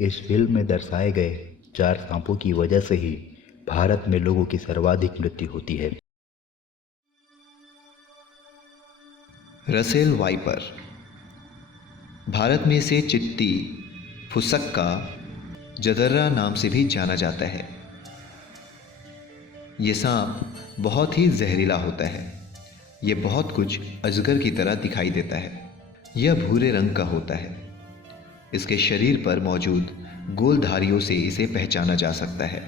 इस फिल्म में दर्शाए गए 4 सांपों की वजह से ही भारत में लोगों की सर्वाधिक मृत्यु होती है। Russell viper. भारत में इसे चित्ती, फुसक्का, जदर्रा नाम से भी जाना जाता है। ये सांप बहुत ही जहरीला होता है। ये बहुत कुछ अजगर की तरह दिखाई देता है। यह भूरे रंग का होता है। इसके शरीर पर मौजूद गोल धारियों से इसे पहचाना जा सकता है।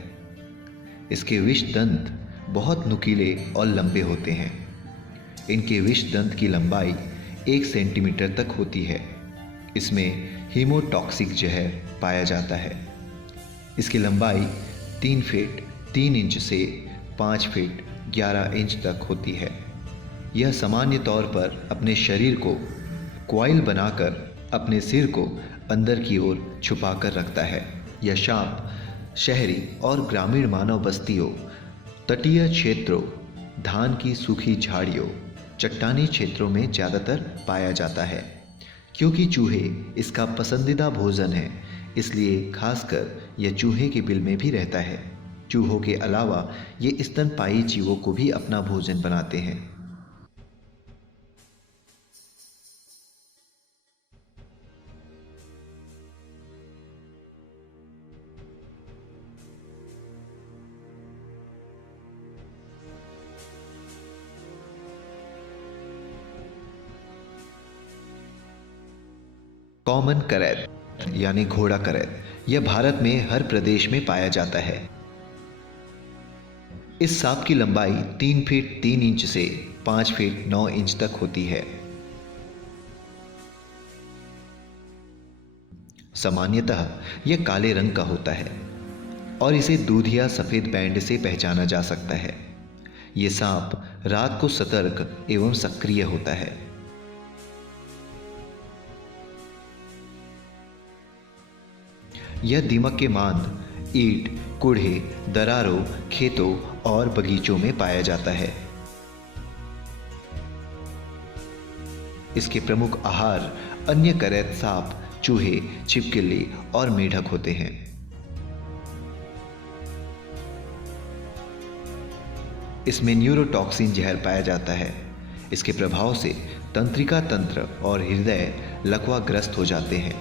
इसके विष दंत बहुत नुकीले और लंबे होते हैं। इनके विष दंत की लंबाई 1 सेंटीमीटर तक होती है। इसमें हीमोटॉक्सिक जहर पाया जाता है। इसकी लंबाई 3 फीट 3 इंच से 5 फीट 11 इंच तक होती है। यह सामान्य तौर पर अपने शरीर को क्वाइल बनाकर अपने सिर को अंदर की ओर छुपाकर रखता है। यह सांप शहरी और ग्रामीण मानव बस्तियों, तटीय क्षेत्रों, धान की सूखी झाड़ियों, चट्टानी क्षेत्रों में ज़्यादातर पाया जाता है। क्योंकि चूहे इसका पसंदीदा भोजन है, इसलिए खासकर यह चूहे के बिल में भी रहता है। चूहों के अलावा ये स्तनपायी जीवों को भी अपना भोजन बनाते हैं। कॉमन करैत यानी घोड़ा करैत, यह भारत में हर प्रदेश में पाया जाता है। इस सांप की लंबाई 3 फीट 3 इंच से 5 फीट 9 इंच तक होती है। सामान्यतः यह काले रंग का होता है और इसे दूधिया सफेद बैंड से पहचाना जा सकता है। यह सांप रात को सतर्क एवं सक्रिय होता है। यह दीमक के मांद, ईंट, कूढ़े, दरारों, खेतों और बगीचों में पाया जाता है। इसके प्रमुख आहार अन्य करैत सांप, चूहे, छिपकली और मेढक होते हैं। इसमें न्यूरोटॉक्सिन जहर पाया जाता है। इसके प्रभाव से तंत्रिका तंत्र और हृदय लकवाग्रस्त हो जाते हैं।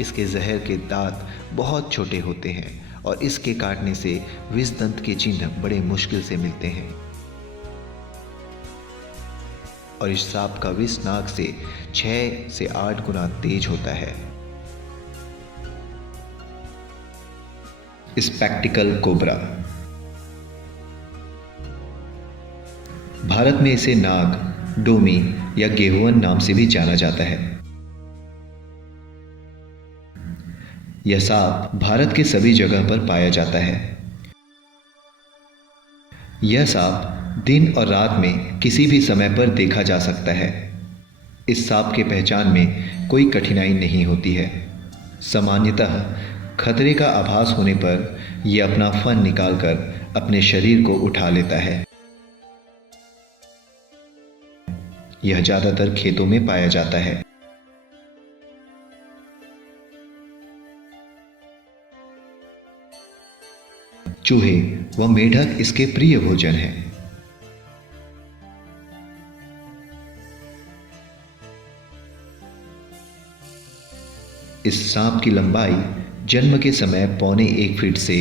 इसके जहर के दांत बहुत छोटे होते हैं और इसके काटने से विष दंत के चिन्ह बड़े मुश्किल से मिलते हैं। और इस सांप का विष नाग से 6 से 8 गुना तेज होता है। Spectacled cobra. भारत में इसे नाग, डोमी या गेहुअन नाम से भी जाना जाता है। यह सांप भारत के सभी जगह पर पाया जाता है। यह सांप दिन और रात में किसी भी समय पर देखा जा सकता है। इस सांप के पहचान में कोई कठिनाई नहीं होती है। सामान्यतः खतरे का आभास होने पर यह अपना फन निकालकर अपने शरीर को उठा लेता है। यह ज्यादातर खेतों में पाया जाता है। चूहे व मेढक इसके प्रिय भोजन हैं। इस सांप की लंबाई जन्म के समय 1.25 फीट से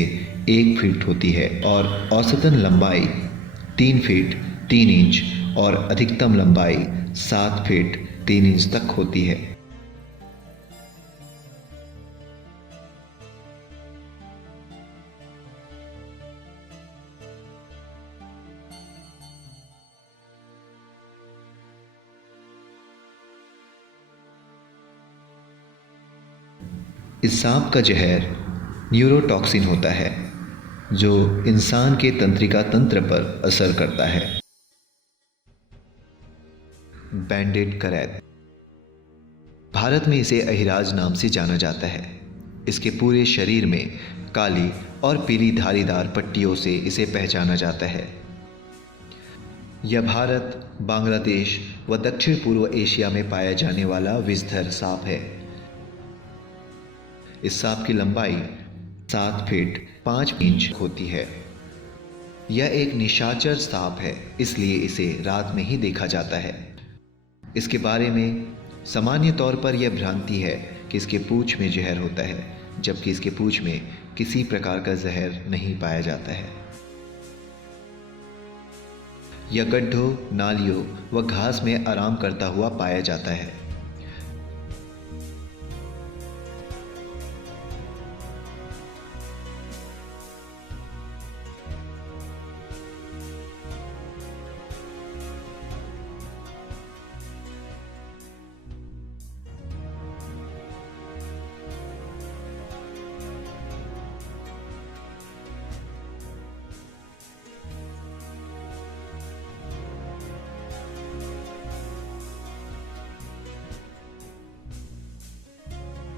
1 फीट होती है और औसतन लंबाई 3 फीट 3 इंच और अधिकतम लंबाई 7 फीट 3 इंच तक होती है। इस सांप का जहर न्यूरोटॉक्सिन होता है जो इंसान के तंत्रिका तंत्र पर असर करता है। बैंडेड करैत, भारत में इसे अहिराज नाम से जाना जाता है। इसके पूरे शरीर में काली और पीली धारीदार पट्टियों से इसे पहचाना जाता है। यह भारत, बांग्लादेश व दक्षिण पूर्व एशिया में पाया जाने वाला विषधर सांप है। इस सांप की लंबाई 7 फीट 5 इंच होती है। यह एक निशाचर सांप है, इसलिए इसे रात में ही देखा जाता है। इसके बारे में सामान्य तौर पर यह भ्रांति है कि इसके पूंछ में जहर होता है, जबकि इसके पूंछ में किसी प्रकार का जहर नहीं पाया जाता है। यह गड्ढों, नालियों व घास में आराम करता हुआ पाया जाता है।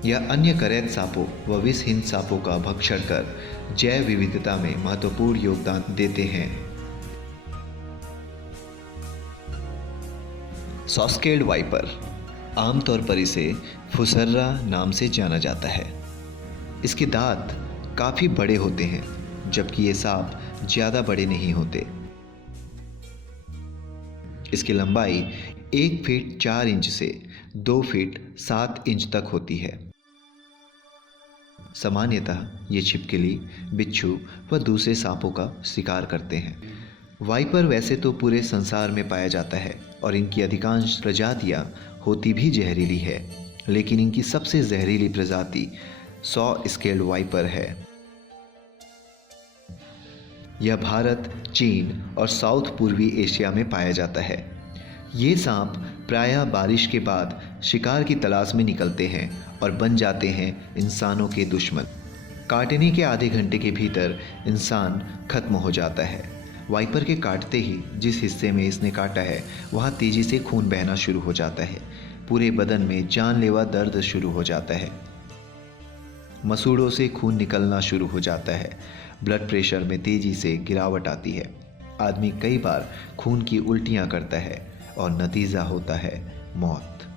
यह अन्य करैत सांपों व विषहीन सांपों का भक्षण कर जैव विविधता में महत्वपूर्ण योगदान देते हैं। सॉस्केल्ड वाइपर, आमतौर पर इसे फुसर्रा नाम से जाना जाता है। इसके दांत काफी बड़े होते हैं, जबकि ये सांप ज्यादा बड़े नहीं होते। इसकी लंबाई 1 फीट 4 इंच से 2 फीट 7 इंच तक होती है। सामान्यतः ये छिपकली, बिच्छू व दूसरे सांपों का शिकार करते हैं। वाइपर वैसे तो पूरे संसार में पाया जाता है और इनकी अधिकांश प्रजातियां होती भी जहरीली है, लेकिन इनकी सबसे जहरीली प्रजाति सॉ-स्केल्ड वाइपर है। यह भारत, चीन और साउथ पूर्वी एशिया में पाया जाता है। ये सांप प्रायः बारिश के बाद शिकार की तलाश में निकलते हैं और बन जाते हैं इंसानों के दुश्मन। काटने के आधे घंटे के भीतर इंसान खत्म हो जाता है। वाइपर के काटते ही जिस हिस्से में इसने काटा है वहाँ तेजी से खून बहना शुरू हो जाता है। पूरे बदन में जानलेवा दर्द शुरू हो जाता है। मसूड़ों से खून निकलना शुरू हो जाता है। ब्लड प्रेशर में तेजी से गिरावट आती है। आदमी कई बार खून की उल्टियाँ करता है और नतीजा होता है मौत।